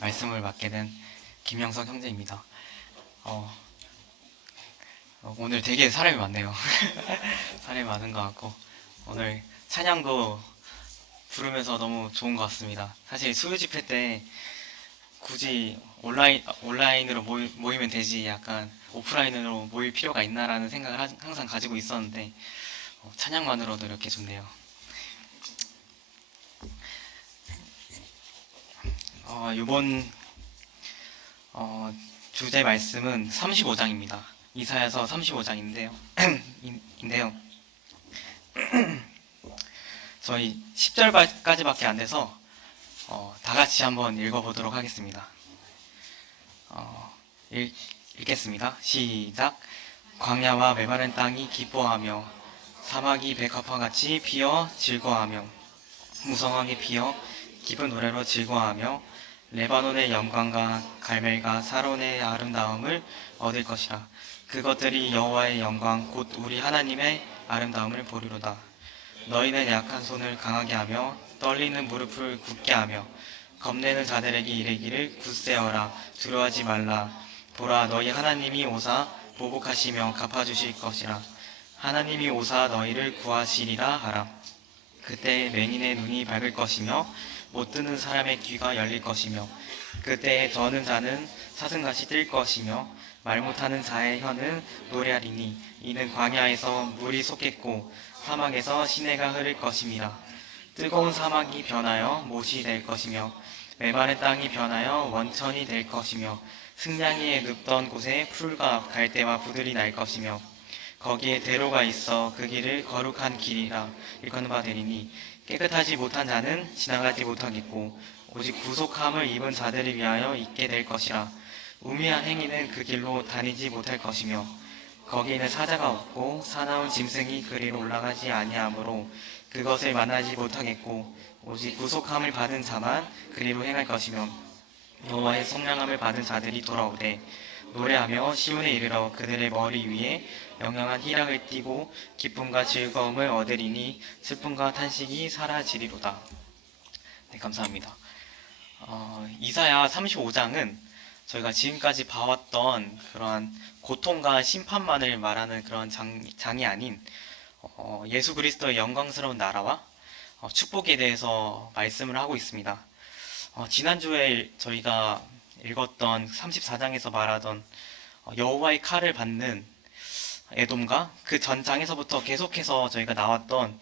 말씀을 맡게 된 김영석 형제입니다. 어, 오늘 되게 사람이 많네요. 사람이 많은 것 같고 오늘 찬양도 부르면서 너무 좋은 것 같습니다. 사실 수요 집회 때 굳이 온라인으로 모이면 되지 약간 오프라인으로 모일 필요가 있나라는 생각을 항상 가지고 있었는데 찬양만으로도 이렇게 좋네요. 이번 주제 말씀은 35장입니다. 이사야서 35장인데요. 인데요. 저희 10절까지밖에 안 돼서 다 같이 한번 읽어보도록 하겠습니다. 읽겠습니다. 시작. 광야와 메마른 땅이 기뻐하며 사막이 백합화 같이 피어 즐거워하며 무성하게 피어 기쁜 노래로 즐거워하며 레바논의 영광과 갈멜과 사론의 아름다움을 얻을 것이라. 그것들이 여호와의 영광 곧 우리 하나님의 아름다움을 보리로다. 너희는 약한 손을 강하게 하며 떨리는 무릎을 굳게 하며 겁내는 자들에게 이르기를 굳세어라 두려워하지 말라. 보라 너희 하나님이 오사 보복하시며 갚아주실 것이라. 하나님이 오사 너희를 구하시리라 하라. 그때 맹인의 눈이 밝을 것이며 못 듣는 사람의 귀가 열릴 것이며 그때에 저는 자는 사슴같이 뛸 것이며 말 못하는 자의 혀는 노래하리니 이는 광야에서 물이 솟겠고 사막에서 시내가 흐를 것임이라. 뜨거운 사막이 변하여 못이 될 것이며 메마른 땅이 변하여 원천이 될 것이며 승냥이에 눕던 곳에 풀과 갈대와 부들이 날 것이며 거기에 대로가 있어 그 길을 거룩한 길이라 일컫는 바 되리니 깨끗하지 못한 자는 지나가지 못하겠고 오직 구속함을 입은 자들을 위하여 있게 될 것이라. 우매한 행위는 그 길로 다니지 못할 것이며 거기에는 사자가 없고 사나운 짐승이 그리로 올라가지 아니하므로 그것을 만나지 못하겠고 오직 구속함을 받은 자만 그리로 행할 것이며 여호와의 성령함을 받은 자들이 돌아오되 노래하며 시온에 이르러 그들의 머리 위에 영영한 희락을 띠고 기쁨과 즐거움을 얻으리니 슬픔과 탄식이 사라지리로다. 네, 감사합니다. 이사야 35장은 저희가 지금까지 봐왔던 그러한 고통과 심판만을 말하는 그런 장이 아닌 예수 그리스도의 영광스러운 나라와 축복에 대해서 말씀을 하고 있습니다. 지난주에 저희가 읽었던 34장에서 말하던 여호와의 칼을 받는 에돔과 그 전장에서부터 계속해서 저희가 나왔던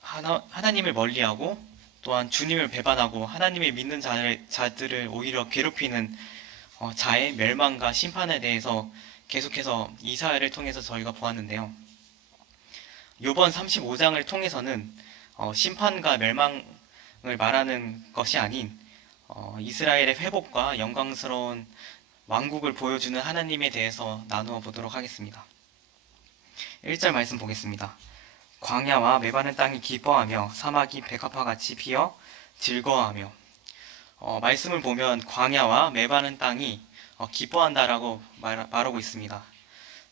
하나님을 멀리하고 또한 주님을 배반하고 하나님을 믿는 자들을 오히려 괴롭히는 자의 멸망과 심판에 대해서 계속해서 이사야를 통해서 저희가 보았는데요. 이번 35장을 통해서는 심판과 멸망을 말하는 것이 아닌 이스라엘의 회복과 영광스러운 왕국을 보여주는 하나님에 대해서 나누어 보도록 하겠습니다. 1절 말씀 보겠습니다. 광야와 메마른 땅이 기뻐하며 사막이 백합화 같이 피어 즐거워하며. 말씀을 보면 광야와 메마른 땅이 기뻐한다라고 말하고 있습니다.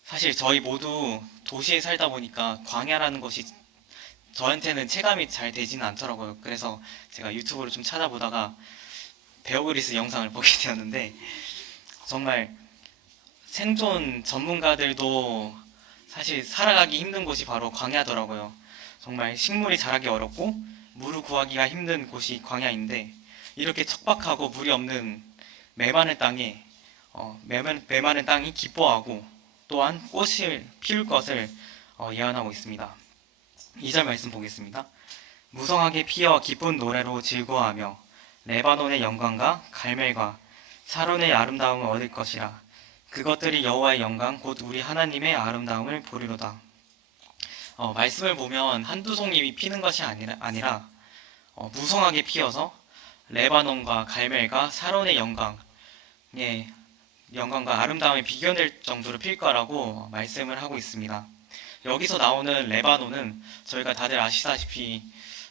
사실 저희 모두 도시에 살다 보니까 광야라는 것이 저한테는 체감이 잘 되지는 않더라고요. 그래서 제가 유튜브를 좀 찾아보다가 베어그리스 영상을 보게 되었는데 정말 생존 전문가들도 사실 살아가기 힘든 곳이 바로 광야더라고요. 정말 식물이 자라기 어렵고 물을 구하기가 힘든 곳이 광야인데 이렇게 척박하고 물이 없는 메마른 땅에 메마른 땅이 기뻐하고 또한 꽃을 피울 것을 예언하고 있습니다. 2절 말씀 보겠습니다. 무성하게 피어 기쁜 노래로 즐거워하며 레바논의 영광과 갈멜과 사론의 아름다움을 얻을 것이라. 그것들이 여호와의 영광 곧 우리 하나님의 아름다움을 보리로다. 말씀을 보면 한두 송이 피는 것이 아니라 무성하게 피어서 레바논과 갈멜과 사론의 영광과 아름다움이 비교될 정도로 필 거라고 말씀을 하고 있습니다. 여기서 나오는 레바논은 저희가 다들 아시다시피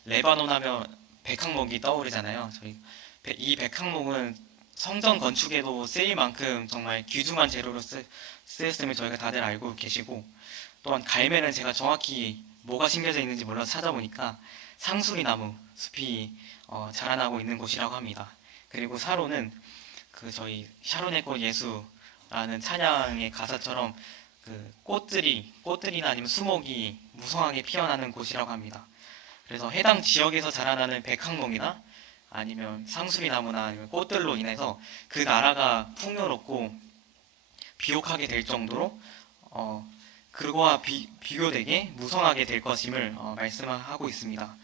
레바논 하면 백항목이 떠오르잖아요. 이 백항목은 성전 건축에도 쓰일 만큼 정말 귀중한 재료로 쓰였음을 저희가 다들 알고 계시고 또한 갈멜은 제가 정확히 뭐가 심겨져 있는지 몰라서 찾아보니까 상수리 나무 숲이 자라나고 있는 곳이라고 합니다. 그리고 사로는 그 저희 샤론의 꽃 예수라는 찬양의 가사처럼 그 꽃들이나 아니면 수목이 무성하게 피어나는 곳이라고 합니다. 그래서 해당 지역에서 자라나는 백항목이나 아니면 상수리나무나 아니면 꽃들로 인해서 그 나라가 풍요롭고 비옥하게 될 정도로 그거와 비교되게 무성하게 될 것임을 말씀하고 있습니다.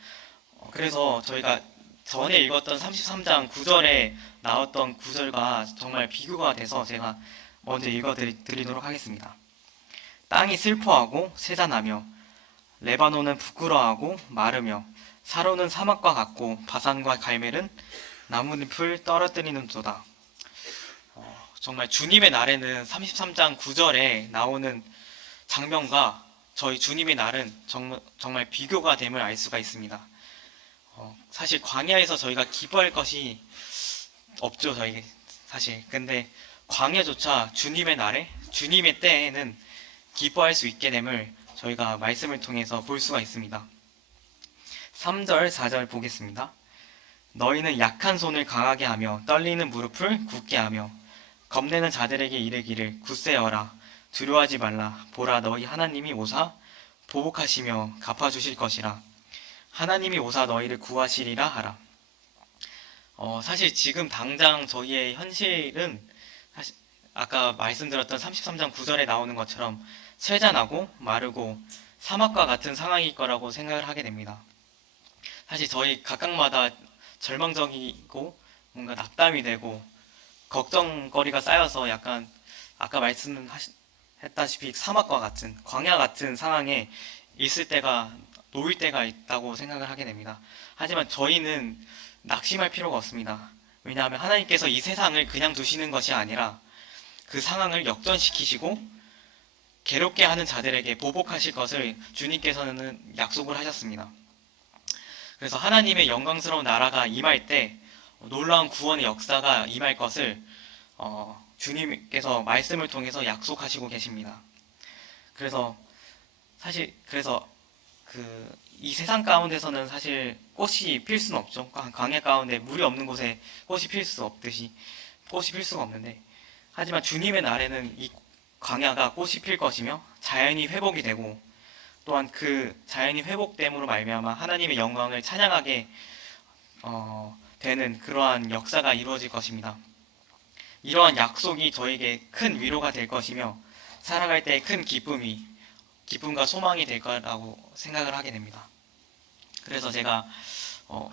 그래서 저희가 전에 읽었던 33장 9절에 나왔던 구절과 정말 비교가 돼서 제가 먼저 읽어드리도록 하겠습니다. 땅이 슬퍼하고 쇠잔하며 레바논은 부끄러워하고 마르며 사로는 사막과 같고 바산과 갈멜은 나뭇잎을 떨어뜨리는 도다. 정말 주님의 날에는 33장 9절에 나오는 장면과 저희 주님의 날은 정말 비교가 됨을 알 수가 있습니다. 사실 광야에서 저희가 기뻐할 것이 없죠, 저희 사실. 근데 광야조차 주님의 날에, 주님의 때에는 기뻐할 수 있게 됨을 저희가 말씀을 통해서 볼 수가 있습니다. 3절, 4절 보겠습니다. 너희는 약한 손을 강하게 하며 떨리는 무릎을 굳게 하며 겁내는 자들에게 이르기를 굳세어라 두려워하지 말라 보라 너희 하나님이 오사 보복하시며 갚아주실 것이라 하나님이 오사 너희를 구하시리라 하라. 사실 지금 당장 저희의 현실은 사실 아까 말씀드렸던 33장 9절에 나오는 것처럼 쇠잔하고 마르고 사막과 같은 상황일 거라고 생각을 하게 됩니다. 사실 저희 각각마다 절망적이고 뭔가 낙담이 되고 걱정거리가 쌓여서 약간 아까 말씀했다시피 사막과 같은 광야 같은 상황에 있을 때가 놓일 때가 있다고 생각을 하게 됩니다. 하지만 저희는 낙심할 필요가 없습니다. 왜냐하면 하나님께서 이 세상을 그냥 두시는 것이 아니라 그 상황을 역전시키시고 괴롭게 하는 자들에게 보복하실 것을 주님께서는 약속을 하셨습니다. 그래서 하나님의 영광스러운 나라가 임할 때 놀라운 구원의 역사가 임할 것을 주님께서 말씀을 통해서 약속하시고 계십니다. 그래서 이 세상 가운데서는 사실 꽃이 필 수는 없죠. 광야 가운데 물이 없는 곳에 꽃이 필 수 없듯이 꽃이 필 수가 없는데, 하지만 주님의 날에는 이 광야가 꽃이 필 것이며 자연이 회복이 되고 또한 그 자연이 회복됨으로 말미암아 하나님의 영광을 찬양하게 되는 그러한 역사가 이루어질 것입니다. 이러한 약속이 저에게 큰 위로가 될 것이며 살아갈 때 큰 기쁨과 소망이 될 거라고 생각을 하게 됩니다. 그래서 제가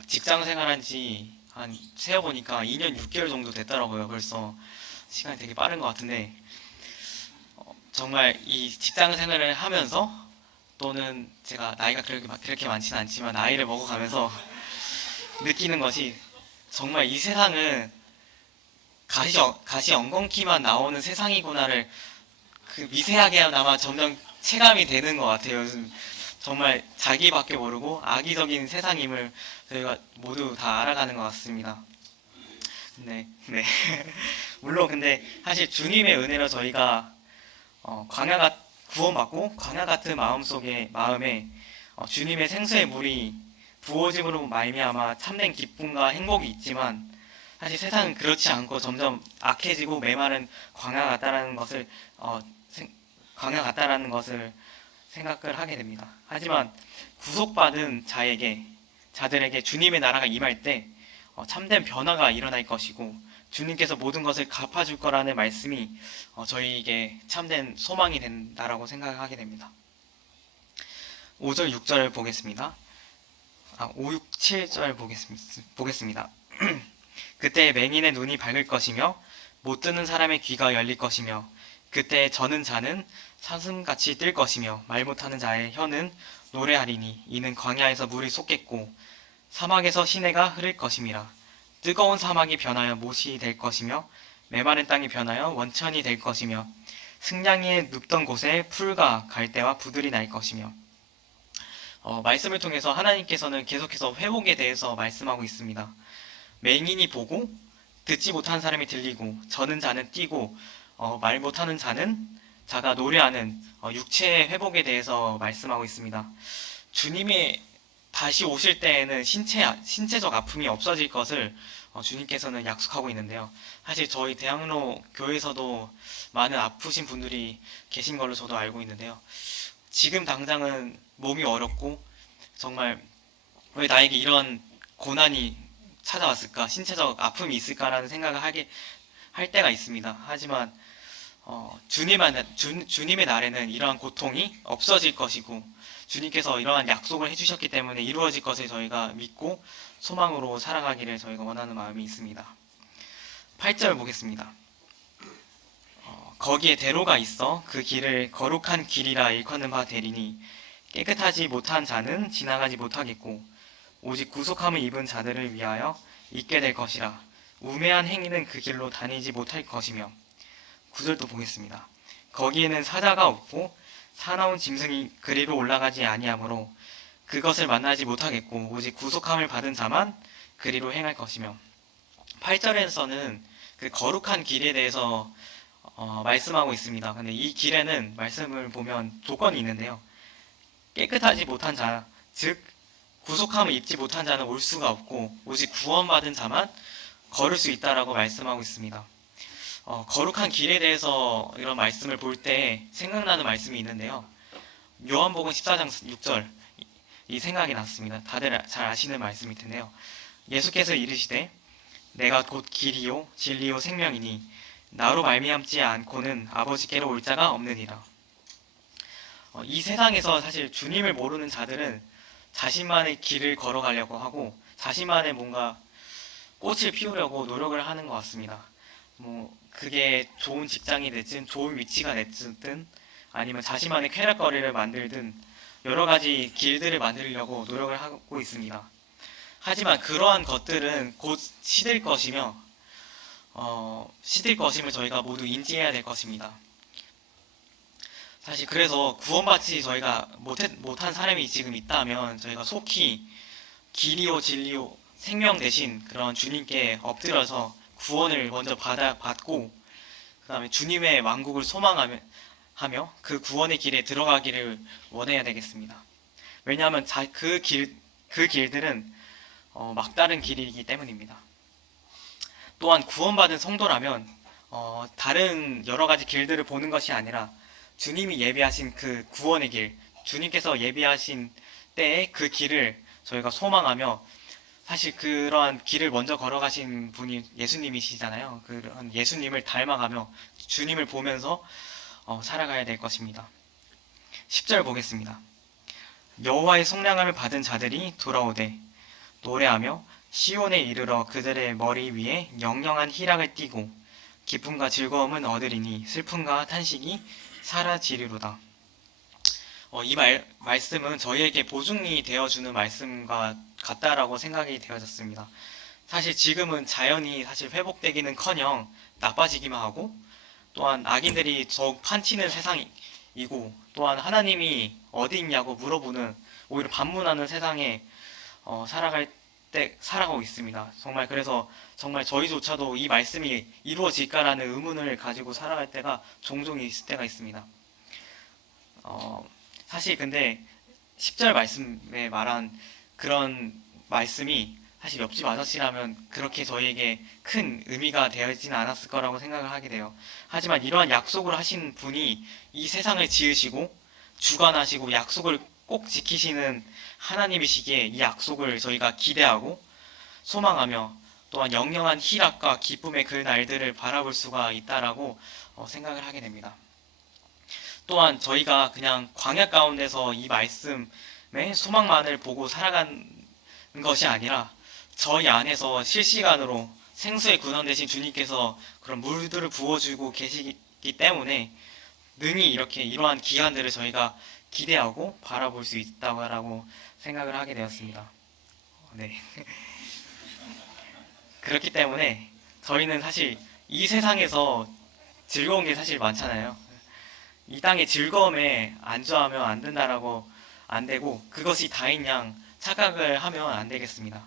직장 생활한 지 한 세어보니까 2년 6개월 정도 됐더라고요. 벌써 시간이 되게 빠른 것 같은데 정말 이 직장 생활을 하면서 또는 제가 나이가 그렇게 많지는 않지만 나이를 먹어가면서 느끼는 것이 정말 이 세상은 가시 엉겅퀴만 나오는 세상이구나를 그 미세하게나마 점점 체감이 되는 것 같아요. 요즘 정말 자기밖에 모르고 악의적인 세상임을 저희가 모두 다 알아가는 것 같습니다. 네. 물론 근데 사실 주님의 은혜로 저희가 구원받고 광야 같은 마음에 주님의 생수의 물이 부어짐으로 말미암아 참된 기쁨과 행복이 있지만 사실 세상은 그렇지 않고 점점 악해지고 메마른 광야 같다라는 것을 생각을 하게 됩니다. 하지만 구속받은 자들에게 주님의 나라가 임할 때 참된 변화가 일어날 것이고 주님께서 모든 것을 갚아줄 거라는 말씀이 저희에게 참된 소망이 된다라고 생각하게 됩니다. 5절, 6절을 보겠습니다. 5, 6, 7절 보겠습니다. 그때 맹인의 눈이 밝을 것이며 못 듣는 사람의 귀가 열릴 것이며 그때 저는 자는 사슴같이 뜰 것이며 말 못하는 자의 혀는 노래하리니 이는 광야에서 물이 솟겠고 사막에서 시내가 흐를 것임이라. 뜨거운 사막이 변하여 못이 될 것이며 메마른 땅이 변하여 원천이 될 것이며 승냥이의 눕던 곳에 풀과 갈대와 부들이 날 것이며. 말씀을 통해서 하나님께서는 계속해서 회복에 대해서 말씀하고 있습니다. 맹인이 보고 듣지 못하는 사람이 들리고 저는 자는 뛰고 말 못하는 자가 노래하는 육체의 회복에 대해서 말씀하고 있습니다. 주님이 다시 오실 때에는 신체적 아픔이 없어질 것을 주님께서는 약속하고 있는데요. 사실 저희 대학로 교회에서도 많은 아프신 분들이 계신 걸로 저도 알고 있는데요. 지금 당장은 몸이 어렵고 정말 왜 나에게 이런 고난이 찾아왔을까, 신체적 아픔이 있을까라는 생각을 하게 할 때가 있습니다. 하지만 주님의 날에는 이러한 고통이 없어질 것이고 주님께서 이러한 약속을 해주셨기 때문에 이루어질 것을 저희가 믿고 소망으로 살아가기를 저희가 원하는 마음이 있습니다. 8절 보겠습니다. 거기에 대로가 있어 그 길을 거룩한 길이라 일컫는 바 되리니 깨끗하지 못한 자는 지나가지 못하겠고 오직 구속함을 입은 자들을 위하여 있게 될 것이라. 우매한 행위는 그 길로 다니지 못할 것이며. 9절도 보겠습니다. 거기에는 사자가 없고 사나운 짐승이 그리로 올라가지 아니하므로 그것을 만나지 못하겠고 오직 구속함을 받은 자만 그리로 행할 것이며. 8절에서는 그 거룩한 길에 대해서 말씀하고 있습니다. 근데 이 길에는 말씀을 보면 조건이 있는데요. 깨끗하지 못한 자, 즉 구속함을 입지 못한 자는 올 수가 없고 오직 구원받은 자만 걸을 수 있다라고 말씀하고 있습니다. 거룩한 길에 대해서 이런 말씀을 볼 때 생각나는 말씀이 있는데요. 요한복음 14장 6절 이 생각이 났습니다. 다들 잘 아시는 말씀일 텐데요. 예수께서 이르시되 내가 곧 길이요 진리요 생명이니 나로 말미암지 않고는 아버지께로 올 자가 없느니라. 이 세상에서 사실 주님을 모르는 자들은 자신만의 길을 걸어가려고 하고 자신만의 뭔가 꽃을 피우려고 노력을 하는 것 같습니다. 그게 좋은 직장이 됐든 좋은 위치가 됐든 아니면 자신만의 쾌락거리를 만들든 여러 가지 길들을 만들려고 노력을 하고 있습니다. 하지만 그러한 것들은 곧 시들 것임을 저희가 모두 인지해야 될 것입니다. 사실 그래서 구원받지 저희가 못한 사람이 지금 있다면 저희가 속히 길이요 진리요 생명 대신 그런 주님께 엎드려서 구원을 먼저 받고 그 다음에 주님의 왕국을 소망하며 그 구원의 길에 들어가기를 원해야 되겠습니다. 왜냐하면 그 길들은 막다른 길이기 때문입니다. 또한 구원받은 성도라면 다른 여러 가지 길들을 보는 것이 아니라 주님이 예비하신 그 구원의 길, 주님께서 예비하신 때의 그 길을 저희가 소망하며 사실 그러한 길을 먼저 걸어가신 분이 예수님이시잖아요. 그런 예수님을 닮아가며 주님을 보면서 살아가야 될 것입니다. 10절 보겠습니다. 여호와의 성량함을 받은 자들이 돌아오되 노래하며 시온에 이르러 그들의 머리 위에 영영한 희락을 띠고 기쁨과 즐거움은 얻으리니 슬픔과 탄식이 사라지리로다. 이 말씀은 저희에게 보증이 되어주는 말씀과 같다라고 생각이 되어졌습니다. 사실 지금은 자연이 사실 회복되기는커녕 나빠지기만 하고 또한 악인들이 더욱 판치는 세상이고 또한 하나님이 어디 있냐고 물어보는 오히려 반문하는 세상에 살아가고 있습니다. 정말 그래서 정말 저희조차도 이 말씀이 이루어질까라는 의문을 가지고 살아갈 때가 종종 있을 때가 있습니다. 사실 근데 10절 말씀에 말한 그런 말씀이 사실 옆집 아저씨라면 그렇게 저희에게 큰 의미가 되어지는 않았을 거라고 생각을 하게 돼요. 하지만 이러한 약속을 하신 분이 이 세상을 지으시고 주관하시고 약속을 꼭 지키시는 하나님이시기에 이 약속을 저희가 기대하고 소망하며 또한 영영한 희락과 기쁨의 그 날들을 바라볼 수가 있다라고 생각을 하게 됩니다. 또한 저희가 그냥 광야 가운데서 이 말씀의 소망만을 보고 살아가는 것이 아니라 저희 안에서 실시간으로 생수의 근원 되신 주님께서 그런 물들을 부어주고 계시기 때문에 능히 이러한 기간들을 저희가 기대하고 바라볼 수 있다고 생각을 하게 되었습니다. 네. 그렇기 때문에 저희는 사실 이 세상에서 즐거운 게 사실 많잖아요. 이 땅의 즐거움에 안주하면 안 된다라고 안 되고 그것이 다인 양 착각을 하면 안 되겠습니다.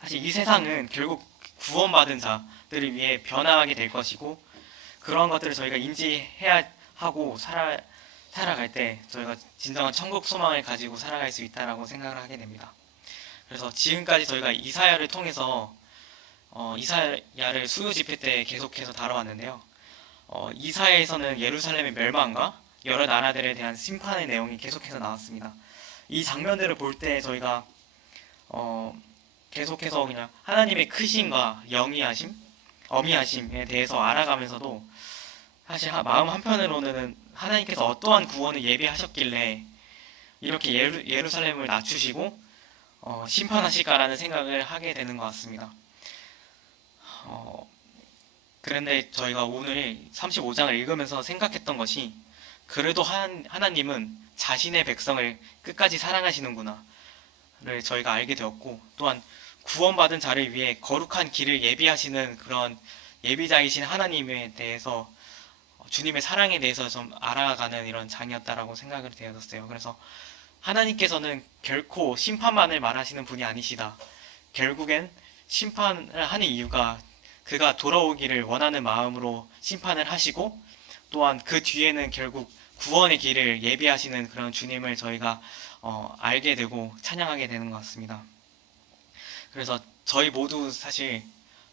사실 이 세상은 결국 구원받은 자들을 위해 변화하게 될 것이고 그러한 것들을 저희가 인지해야 하고 살아갈 때 저희가 진정한 천국 소망을 가지고 살아갈 수 있다라고 생각을 하게 됩니다. 그래서 지금까지 저희가 이사야를 통해서 이사야를 수요 집회 때 계속해서 다뤄왔는데요. 이사야에서는 예루살렘의 멸망과 여러 나라들에 대한 심판의 내용이 계속해서 나왔습니다. 이 장면들을 볼 때 저희가 계속해서 그냥 하나님의 크심과 영위하심, 어미하심에 대해서 알아가면서도 사실 마음 한편으로는 하나님께서 어떠한 구원을 예비하셨길래 이렇게 예루살렘을 낮추시고 심판하실까라는 생각을 하게 되는 것 같습니다. 그런데 저희가 오늘 35장을 읽으면서 생각했던 것이 그래도 하나님은 자신의 백성을 끝까지 사랑하시는구나를 저희가 알게 되었고, 또한 구원받은 자를 위해 거룩한 길을 예비하시는 그런 예비자이신 하나님에 대해서 주님의 사랑에 대해서 좀 알아가는 이런 장이었다라고 생각을 되었어요. 그래서 하나님께서는 결코 심판만을 말하시는 분이 아니시다. 결국엔 심판을 하는 이유가 그가 돌아오기를 원하는 마음으로 심판을 하시고, 또한 그 뒤에는 결국 구원의 길을 예비하시는 그런 주님을 저희가 알게 되고 찬양하게 되는 것 같습니다. 그래서 저희 모두 사실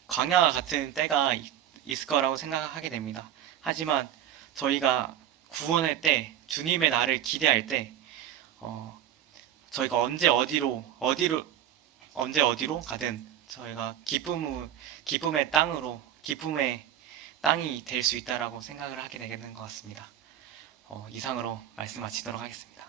광야와 같은 때가 있을 거라고 생각하게 됩니다. 하지만 저희가 구원할 때, 주님의 날을 기대할 때 저희가 언제 어디로 가든 저희가 기쁨의 땅으로, 기쁨의 땅이 될 수 있다라고 생각을 하게 되는 것 같습니다. 이상으로 말씀 마치도록 하겠습니다.